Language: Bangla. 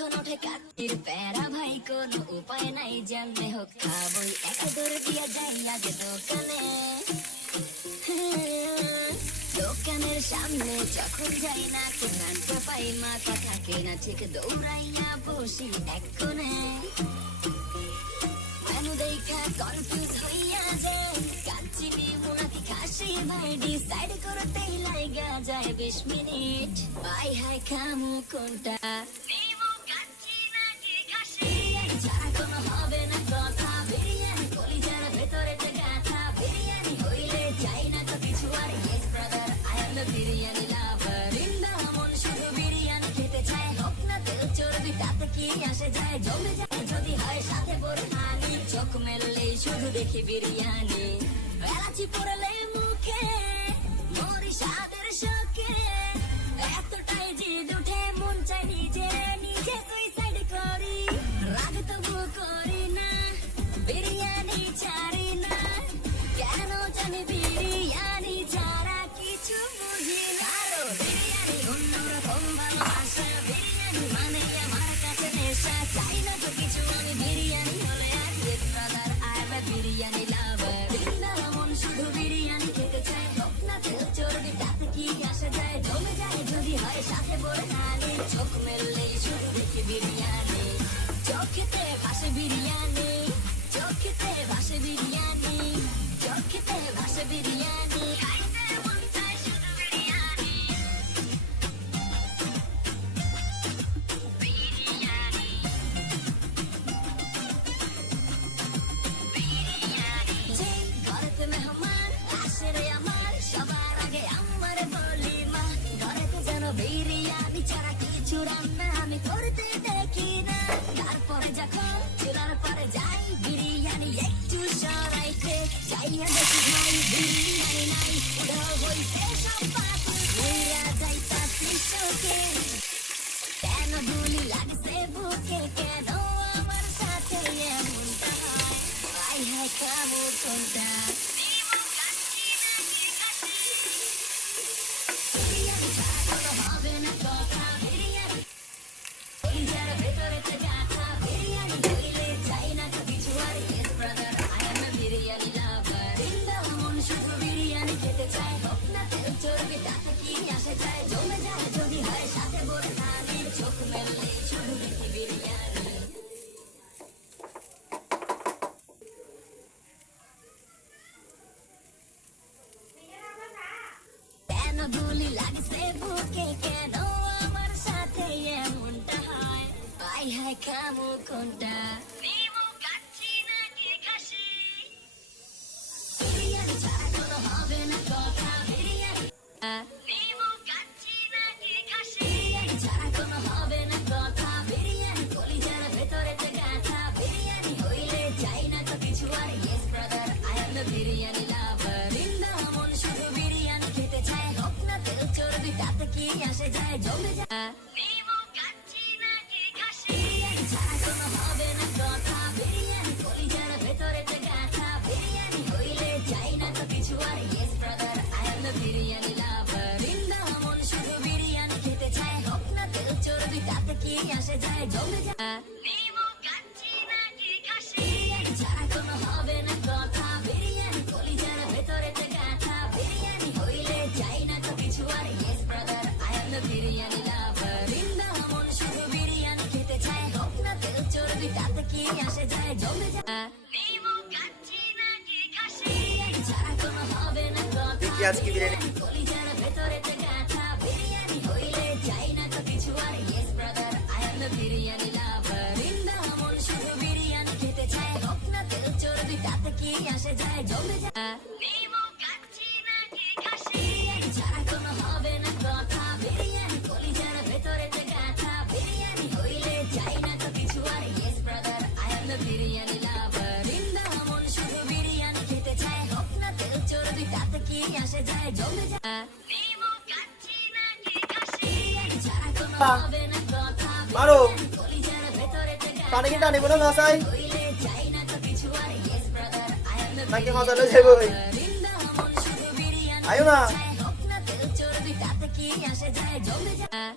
যখন ওঠে কাটির প্যারা ভাই কোনো উপায় নাই জানলে হোক খাবই একে দৌড় দিয়া যাই আগে দোকানে। দোকানের সামনে যখন যাই না কেনানটা পাই মা কথা কেনা ঠিক দৌড়াইয়া বসি এক কোণে। মেনু দেখা কনফিউজ হইয়া যায় কাচ্চি নিবো নাকি খাসি ভাই ডিসাইড করতেই লাইগা যায় 20 মিনিট। ভাই হাই খামু কোনটা নিবো কাচ্চি নাকি খাসি ছাড়া কোনো হবে না কথা। বিরিয়ানি কলিজার ভেতরে গাথা বিরিয়ানি হইলে চাই না তো কিছু আর। Yes brother I am the biryani lover. Brinda মন শুধু বিরিয়ানি খেতে চায় হোক না তেল চর্বি তাতে কি আসে যায়। জমে যায় যদি হয় সাথে বড় হানি চোখ মেললেই শুধু দেখি বিরিয়ানি। এলাচি পড়লে মুখে মরি স্বাদের শোকে এতটাই জিদ উঠে মন চাই নিজে নিজে সুইসাইড করি। রাগ তবু করি না বিরিয়ানি ছাড়ি না কেন জানি বিরিয়ানি ছাড়া কিছু বুঝি না। বিরিয়ানি অন্যরকম ভালোবাসা বিরিয়ানি মানে আমার কাছে নেশা। চাই না তো কিছু আমি বিরিয়ানি হলে আর yes brother I am a biryani lover. Brinda মন শুধু বিরিয়ানি খেতে চায় হোক না তেল চর্বি তাতে কি আসে যায়। জমে যায় যদি হয় সাথে বড় হানি চোখ মেললেই শুধু দেখি বিরিয়ানি। চোখেতে ভাসে বিরিয়ানি চোখেতে ভাসে বিরিয়ানি চোখেতে ভাসে বিরিয়ানি খাইতে মন চায় শুধু বিরিয়ানি। যে ঘরেতে মেহমান আসে রে আমার সবার আগে আমার বলি মা ঘরেতে যেন বিরিয়ানি ছাড়া কিছু রান্না আমি করতে দেখি না। তারপরে যখন চুলার পরে যাই বিরিয়ানি একটু সরাইতে যাইয়া দেখি ভাই বিরিয়ানি নাই উধাও হইছে সব পাতি হইয়া যাইতাছি চোখে। কেন গুলি লাগছে বুকে কেন আমার সাথে এমনটা হয়। ভাই হাই খাবো কোনটা নিবো কাচ্চি নাকি খাসি বিরিয়ানি ছাড়া কোনো হবে না কথা। বিরিয়ানি কলিজার ভেতরে গাথা বিরিয়ানি হইলে চাই না তো কিছু আর। Yes brother I am a biryani lover. Brinda মন শুধু বিরিয়ানি খেতে চায় হোক না তেল চর্বি তাতে কি আসে যায়। জমে যায় যদি হয় সাথে বড় হানি চোখ মেললেই শুধু দেখি বিরিয়ানি। কেন গুলি লাগছে বুকে কেন আমার সাথে এমনটা হয়। ভাই হাই খামু কোনটা নিবো কাচ্চি নাকি খাসি বিরিয়ানি ছাড়া কোনো হবে না কথা। বিরিয়ানি নিবো কাচ্চি নাকি খাসি বিরিয়ানি ছাড়া কোনো হবে না কথা। বিরিয়ানি কলিজার ভেতরে গাথা বিরিয়ানি হইলে চাই না তো কিছু আর। Yes brother I am the biryani lover. Brinda মন শুধু বিরিয়ানি খেতে চায় হোক না তেল চর্বি তাতে কি আসে যায়। জমে যায় নিবো কাচ্চি নাকি খাসি বিরিয়ানি ছাড়া কোনো হবে না কথা। বিরিয়ানি কলিজার ভেতরে গাথা বিরিয়ানি হইলে চাই না তো কিছু আর। Yes brother I am the biryani lover. Brinda মন শুধু বিরিয়ানি খেতে চায় হোক না তেল চর্বি তাতে কি আসে যায়। জমে যায় নিবো কাচ্চি নাকি খাসি বিরিয়ানি ছাড়া কোনো হবে না কথা। বিরিয়ানি কলিজার ভেতরে গাথা বিরিয়ানি হইলে চাই না তো কিছু আর। Yes brother I am the biryani lover. Brinda মন শুধু বিরিয়ানি খেতে চায় হোক না তেল চর্বি তাতে কি আসে যায়। জমে যায় নিবো কাচ্চি নাকি খাসি বিরিয়ানি ছাড়া কোনো হবে না কথা। আজকে বিরিয়ানি কলিজার ভেতরে গাথা বিরিয়ানি হইলে চাই না তো কিছু আর। Yes brother I am the biryani lover. Brinda মন শুধু বিরিয়ানি খেতে চায় হোক না তেল চর্বি তাতে কি আসে যায়। জমে যায় নিবো কাচ্চি নাকি খাসি বিরিয়ানি ছাড়া কোনো হবে না কথা। বিরিয়ানি কলিজার ভেতরে গাথা বিরিয়ানি হইলে চাই না তো কিছু আর। Yes brother I am the biryani lover. Brinda মন শুধু বিরিয়ানি খেতে চায় হোক না তেল চর্বি তাতে কি আসে যায়। জমে যায় নিবো কাচ্চি নাকি খাসি বিরিয়ানি ছাড়া কোনো হবে না কথা। মারো কলিজার ভেতরে পানি কি টানিব না ভাষায় হইলে চাই না তো কিছু আর। Yes brother I am the নাকি ভাষাটা যাবো বৃন্দা মন শুধু বিরিয়ানি আয়ো না হোক না তেল চর্বি তাতে কি আসে যায়। জমে যায়